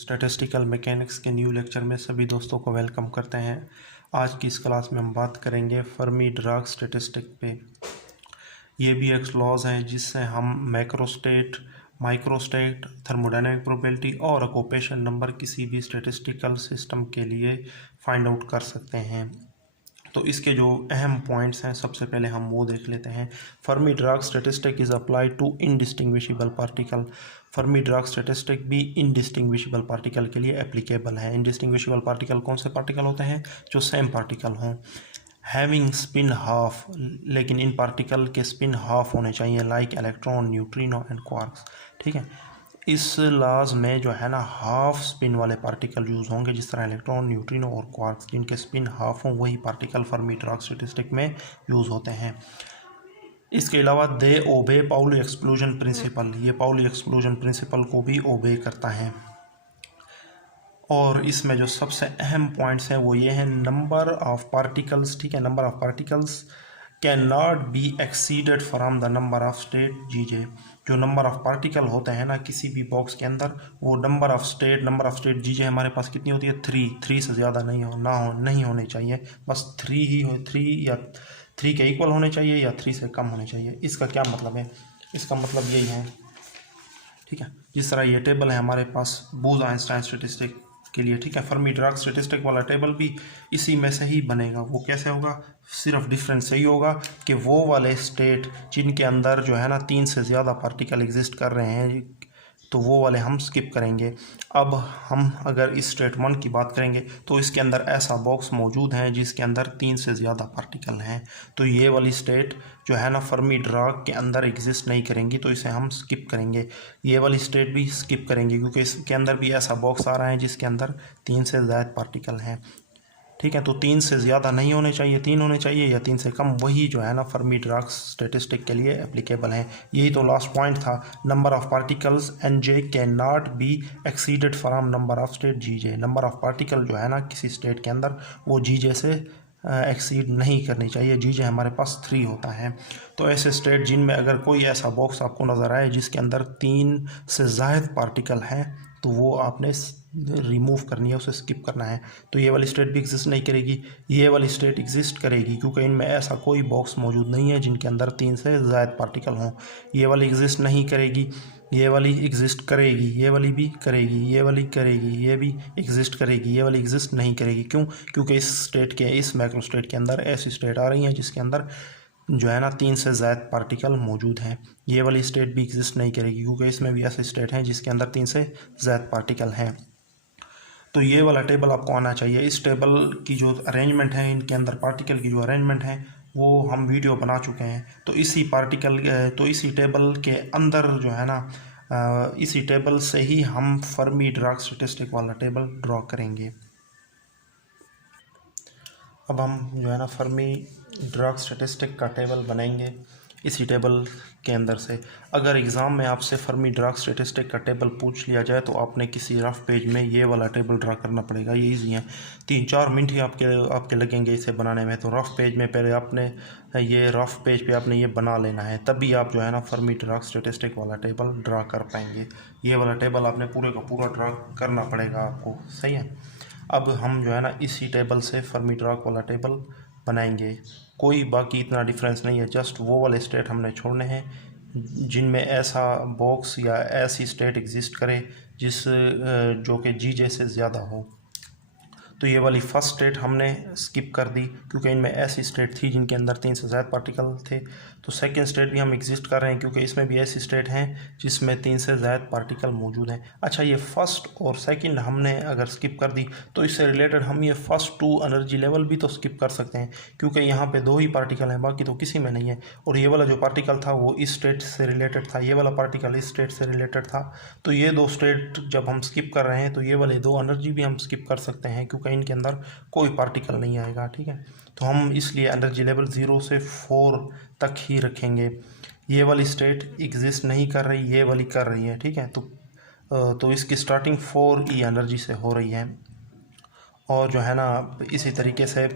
Statistical mechanics के new lecture में सभी दोस्तों को वेलकम करते हैं। आज की इस क्लास में हम बात करेंगे फर्मी डिराक स्टैटिस्टिक पे। ये भी एक लॉज हैं जिससे हम मैक्रोस्टेट, माइक्रोस्टेट, थर्मोडायनेमिक प्रोबेबिलिटी और ऑक्यूपेशन नंबर किसी भी स्टैटिस्टिकल सिस्टम के लिए फाइंड आउट कर सकते हैं। तो इसके जो अहम पॉइंट्स हैं सबसे पहले हम वो देख लेते हैं। Fermi Dirac statistic is applied to indistinguishable particle. Fermi Dirac statistic भी इनडिस्टिंग्विशेबल पार्टिकल के लिए एप्लीकेबल है। इनडिस्टिंग्विशेबल पार्टिकल कौन से पार्टिकल होते हैं? जो सेम पार्टिकल हों, हैविंग स्पिन हाफ, लेकिन इन पार्टिकल के स्पिन हाफ होने चाहिए, like electron, neutrino and quarks. ठीक है, इस लाज में जो है ना हाफ स्पिन वाले पार्टिकल यूज़ होंगे, जिस तरह इलेक्ट्रॉन, न्यूट्रिनो और क्वार्क्स, जिनके स्पिन हाफ हों वही पार्टिकल फर्मी डिराक स्टैटिस्टिक में यूज़ होते हैं। इसके अलावा दे ओबे पाउली एक्सक्लूजन प्रिंसिपल, ये पाउली एक्सक्लूजन प्रिंसिपल को भी ओबे करता है। और इसमें जो सबसे अहम पॉइंट्स हैं वो ये हैं, नंबर ऑफ पार्टिकल्स, ठीक है, number of particles can not be exceeded from the number of state जीजे। जो नंबर ऑफ पार्टिकल होते हैं ना किसी भी बॉक्स के अंदर, वो नंबर ऑफ स्टेट जीजे हमारे पास कितनी होती है? थ्री से ज़्यादा नहीं होने चाहिए, बस 3 ही हो, 3 या 3 के इक्वल होने चाहिए या 3 से कम होने चाहिए। इसका क्या मतलब है? इसका मतलब यही है, ठीक है, जिस तरह ये टेबल है हमारे पास बूज-आइंस्टाइन स्टैटिस्टिक के लिए, ठीक है, फर्मी डिराक स्टैटिस्टिक वाला टेबल भी इसी में से ही बनेगा। वो कैसे होगा? सिर्फ डिफरेंस यही होगा कि वो वाले स्टेट जिनके अंदर जो है ना 3 से ज़्यादा पार्टिकल एग्जिस्ट कर रहे हैं, तो वो वाले हम स्किप करेंगे। अब हम अगर इस स्टेट 1 की बात करेंगे तो इसके अंदर ऐसा बॉक्स मौजूद है जिसके अंदर 3 से ज़्यादा पार्टिकल हैं, तो ये वाली स्टेट जो है ना फर्मी डिराक के अंदर एग्जिस्ट नहीं करेंगी, तो इसे हम स्किप करेंगे। ये वाली स्टेट भी स्किप करेंगे क्योंकि इसके अंदर भी ऐसा बॉक्स आ रहा है जिसके अंदर 3 से ज़्यादा पार्टिकल हैं। ठीक है, तो 3 से ज़्यादा नहीं होने चाहिए, 3 होने चाहिए या 3 से कम, वही जो है ना फर्मी डिराक स्टैटिस्टिक के लिए एप्लीकेबल है। यही तो लास्ट पॉइंट था, number of particles N J can not be exceeded from number of state G J. Number of particle जो है ना किसी स्टेट के अंदर वो जी जे से एक्सीड नहीं करनी चाहिए। जी जे हमारे पास 3 होता है। तो ऐसे स्टेट जिनमें अगर कोई ऐसा बॉक्स आपको नज़र आए जिसके अंदर 3 से ज़ायद पार्टिकल हैं, तो वो आपने रिमूव करनी है, उसे स्किप करना है। तो ये वाली स्टेट भी एग्जिस्ट नहीं करेगी, ये वाली स्टेट एग्जिस्ट करेगी क्योंकि इनमें ऐसा कोई बॉक्स मौजूद नहीं है जिनके अंदर 3 से ज़ायद पार्टिकल हों। ये वाली एग्जिस्ट नहीं करेगी, ये वाली एग्जिस्ट करेगी, ये वाली भी करेगी, ये वाली करेगी, ये भी एग्जिस्ट करेगी, ये वाली एग्जिस्ट नहीं करेगी। क्यों? क्योंकि इस मैक्रो स्टेट के अंदर ऐसी स्टेट आ रही हैं जिसके अंदर जो है ना 3 से ज़्यादा पार्टिकल मौजूद हैं। ये वाली स्टेट भी एग्जिस्ट नहीं करेगी क्योंकि इसमें भी ऐसे स्टेट हैं जिसके अंदर 3 से ज़्यादा पार्टिकल हैं। तो ये वाला टेबल आपको आना चाहिए। इस टेबल की जो अरेंजमेंट है, इनके अंदर पार्टिकल की जो अरेंजमेंट है वो हम वीडियो बना चुके हैं। तो इसी टेबल के अंदर जो है ना इसी टेबल से ही हम फर्मी डिराक स्टैटिस्टिक वाला टेबल ड्रॉ करेंगे। अब हम जो है ना फर्मी डिराक स्टैटिस्टिक का टेबल बनाएंगे इसी टेबल के अंदर से। अगर एग्ज़ाम में आपसे फर्मी डिराक स्टैटिस्टिक का टेबल पूछ लिया जाए तो आपने किसी रफ़ पेज में ये वाला टेबल ड्रा करना पड़ेगा। ये ईजी है, 3-4 मिनट ही आपके लगेंगे इसे बनाने में। तो रफ़ पेज में पहले आपने ये बना लेना है, तभी आप जो है ना फर्मी डिराक स्टैटिस्टिक वाला टेबल ड्रा कर पाएंगे। ये वाला टेबल आपने पूरे का पूरा ड्रा करना पड़ेगा आपको, सही है। अब हम जो है ना इसी टेबल से फर्मी डिराक वाला टेबल बनाएंगे। कोई बाकी इतना डिफरेंस नहीं है, जस्ट वो वाले स्टेट हमने छोड़ने हैं जिनमें ऐसा बॉक्स या ऐसी स्टेट एग्जिस्ट करे जो कि जी जे से ज़्यादा हो। तो ये वाली फर्स्ट स्टेट हमने स्किप कर दी क्योंकि इनमें ऐसी स्टेट थी जिनके अंदर 3 से ज़्यादा पार्टिकल थे। तो सेकंड स्टेट भी हम एग्जिस्ट कर रहे हैं क्योंकि इसमें भी ऐसी स्टेट हैं जिसमें 3 से ज़्यादा पार्टिकल मौजूद हैं। अच्छा, ये फर्स्ट और सेकंड हमने अगर स्किप कर दी तो इससे रिलेटेड हम ये फर्स्ट 2 एनर्जी लेवल भी तो स्किप कर सकते हैं क्योंकि यहाँ पे 2 ही पार्टिकल हैं, बाकी तो किसी में नहीं है। और ये वाला जो पार्टिकल था वो इस स्टेट से रिलेटेड था, ये वाला पार्टिकल इस स्टेट से रिलेटेड था। तो ये 2 स्टेट जब हम स्किप कर रहे हैं तो ये वाले 2 एनर्जी भी हम स्किप कर सकते हैं क्योंकि इनके अंदर कोई पार्टिकल नहीं आएगा, ठीक है। तो हम इसलिए एनर्जी लेवल 0 से 4 तक ही रखेंगे। ये वाली स्टेट एग्जिस्ट नहीं कर रही, ये वाली कर रही है, ठीक है। तो इसकी स्टार्टिंग 4 एनर्जी से हो रही है। और जो है ना इसी तरीके से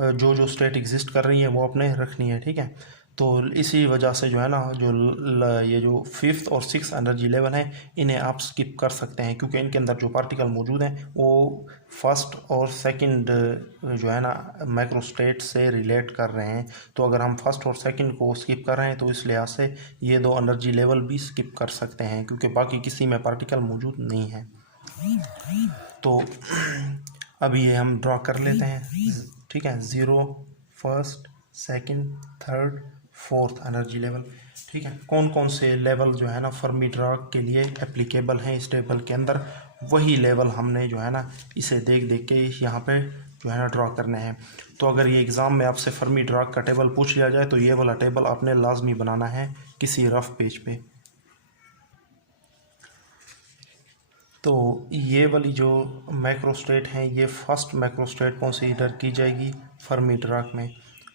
जो स्टेट एग्जिस्ट कर रही है वो अपने रखनी है, ठीक है। तो इसी वजह से जो है ना ये जो 5th और 6th एनर्जी लेवल हैं इन्हें आप स्किप कर सकते हैं, क्योंकि इनके अंदर जो पार्टिकल मौजूद हैं वो फर्स्ट और सेकंड जो है ना मैक्रो स्टेट से रिलेट कर रहे हैं। तो अगर हम फर्स्ट और सेकंड को स्किप कर रहे हैं तो इस लिहाज से ये 2 एनर्जी लेवल भी स्किप कर सकते हैं, क्योंकि बाकी किसी में पार्टिकल मौजूद नहीं है। तो अभी ये हम ड्रॉ कर लेते हैं, ठीक है। 0, first, second, third, fourth energy level, ठीक है। कौन कौन से लेवल जो है ना फर्मी ड्रॉ के लिए एप्लीकेबल हैं इस टेबल के अंदर, वही लेवल हमने जो है ना इसे देख देख के यहाँ पे जो है ना ड्रॉ करने हैं। तो अगर ये एग्ज़ाम में आपसे फर्मी ड्रॉ का टेबल पूछ लिया जाए तो ये वाला टेबल आपने लाजमी बनाना है किसी रफ पेज पे। तो ये वाली जो मैक्रोस्टेट हैं ये फर्स्ट मैक्रोस्टेट कंसीडर की जाएगी फर्मी ड्रॉ में।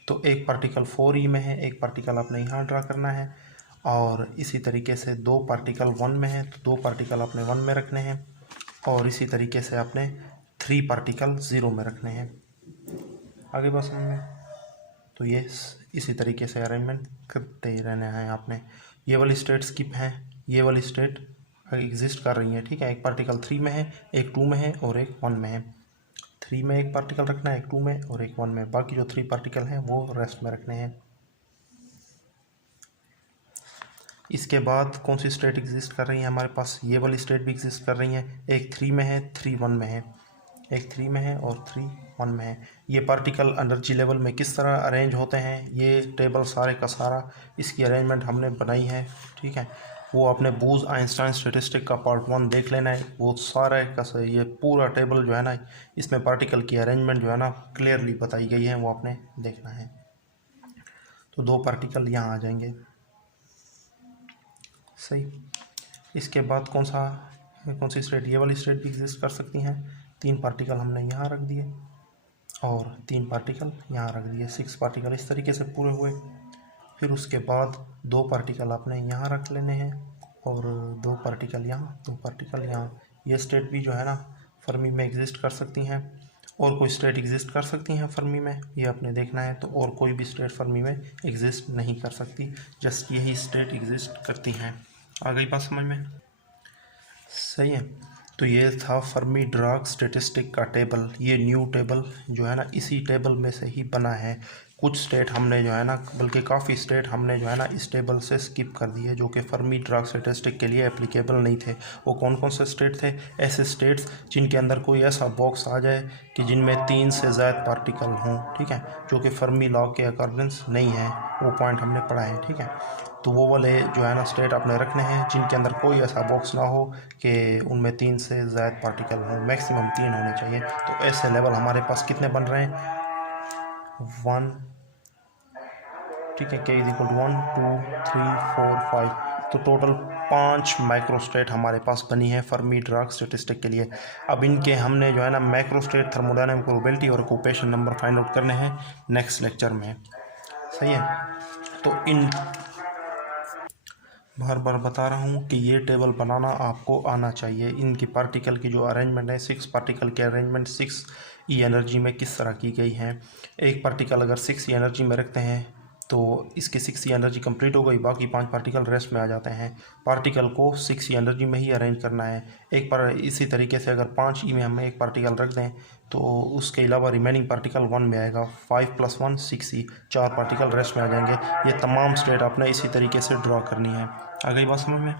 तो एक पार्टिकल 4e में है, एक पार्टिकल आपने यहाँ ड्रा करना है, और इसी तरीके से 2 पार्टिकल 1 में है तो 2 पार्टिकल आपने 1 में रखने हैं, और इसी तरीके से आपने 3 पार्टिकल 0 में रखने हैं। आगे बस में तो ये इसी तरीके से अरेंजमेंट करते ही रहना है आपने। ये वाली स्टेट स्किप है, ये वाली स्टेट एग्जिस्ट कर रही है, ठीक है। एक पार्टिकल 3 में है, एक 2 में है और एक 1 में है। 3 में एक पार्टिकल रखना है, एक 2 में और एक 1 में, बाकी जो 3 पार्टिकल हैं वो रेस्ट में रखने हैं। इसके बाद कौन सी स्टेट एग्जिस्ट कर रही है हमारे पास, ये वाली स्टेट भी एग्जिस्ट कर रही है। एक 3 में है, 3 1 में है, एक 3 में है और 3 1 में है। ये पार्टिकल एनर्जी लेवल में किस तरह अरेंज होते हैं, ये टेबल सारे का सारा इसकी अरेंजमेंट हमने बनाई है, ठीक है। वो आपने बूज आइंस्टाइन स्टैटिस्टिक का पार्ट 1 देख लेना है, वो सारा का ये पूरा टेबल जो है ना इसमें पार्टिकल की अरेंजमेंट जो है ना क्लियरली बताई गई है, वो आपने देखना है। तो 2 पार्टिकल यहाँ आ जाएंगे, सही। इसके बाद कौन सी स्टेट, ये वाली स्टेट भी एग्जिस्ट कर सकती हैं। 3 पार्टिकल हमने यहाँ रख दिए और 3 पार्टिकल यहाँ रख दिए, 6 पार्टिकल इस तरीके से पूरे हुए। फिर उसके बाद 2 पार्टिकल आपने यहाँ रख लेने हैं और 2 पार्टिकल यहाँ, 2 पार्टिकल यहाँ। ये स्टेट भी जो है ना फर्मी में एग्जिस्ट कर सकती हैं। और कोई स्टेट एग्जिस्ट कर सकती हैं फर्मी में, ये आपने देखना है। तो और कोई भी स्टेट फर्मी में एग्जिस्ट नहीं कर सकती, जस्ट यही स्टेट एग्जिस्ट करती हैं। आ गई बात समझ में, सही है। तो ये था फर्मी ड्रॉ स्टैटिस्टिक का टेबल। ये न्यू टेबल जो है ना इसी टेबल में से ही बना है। कुछ स्टेट हमने जो है ना, बल्कि काफ़ी स्टेट हमने जो है ना इस टेबल से स्किप कर दिए, जो कि फर्मी ड्रॉ स्टैटिस्टिक के लिए एप्लीकेबल नहीं थे। वो कौन कौन से स्टेट थे, ऐसे स्टेट्स जिनके अंदर कोई ऐसा बॉक्स आ जाए कि जिनमें 3 से ज़्यादा पार्टिकल हों, ठीक है, जो कि फर्मी लॉ के अकॉर्डेंस नहीं है। वो पॉइंट हमने पढ़ा है, ठीक है। तो वो वाले जो है ना स्टेट आपने रखने हैं जिनके अंदर कोई ऐसा बॉक्स ना हो कि उनमें 3 से ज़्यादा पार्टिकल हों, मैक्सिमम 3 होने चाहिए। तो ऐसे लेवल हमारे पास कितने बन रहे हैं, 1, ठीक है, k = 1 2 3 4 5। तो टोटल 5 माइक्रोस्टेट हमारे पास बनी है फर्मी ड्रॉ स्टैटिस्टिक के लिए। अब इनके हमने जो है ना मैक्रोस्टेट, थर्मोडायनामिक प्रोबेबिलिटी और ऑक्यूपेशन नंबर फाइंड आउट करने हैं नेक्स्ट लेक्चर में, सही है। तो इन बार बार बता रहा हूँ कि ये टेबल बनाना आपको आना चाहिए। इनकी पार्टिकल की जो अरेंजमेंट है, 6 पार्टिकल के अरेंजमेंट 6e एनर्जी में किस तरह की गई हैं। एक पार्टिकल अगर 6e एनर्जी में रखते हैं तो इसकी 6e एनर्जी कंप्लीट हो गई, बाकी 5 पार्टिकल रेस्ट में आ जाते हैं। पार्टिकल को 6e एनर्जी में ही अरेंज करना है। एक बार इसी तरीके से अगर 5e में हम एक पार्टिकल रख दें तो उसके अलावा रिमेनिंग पार्टिकल 1 में आएगा। 5 + 1 6e, 4 पार्टिकल रेस्ट में आ जाएंगे। ये तमाम स्टेट आपने इसी तरीके से ड्रॉ करनी है। आ गई बात समझ में।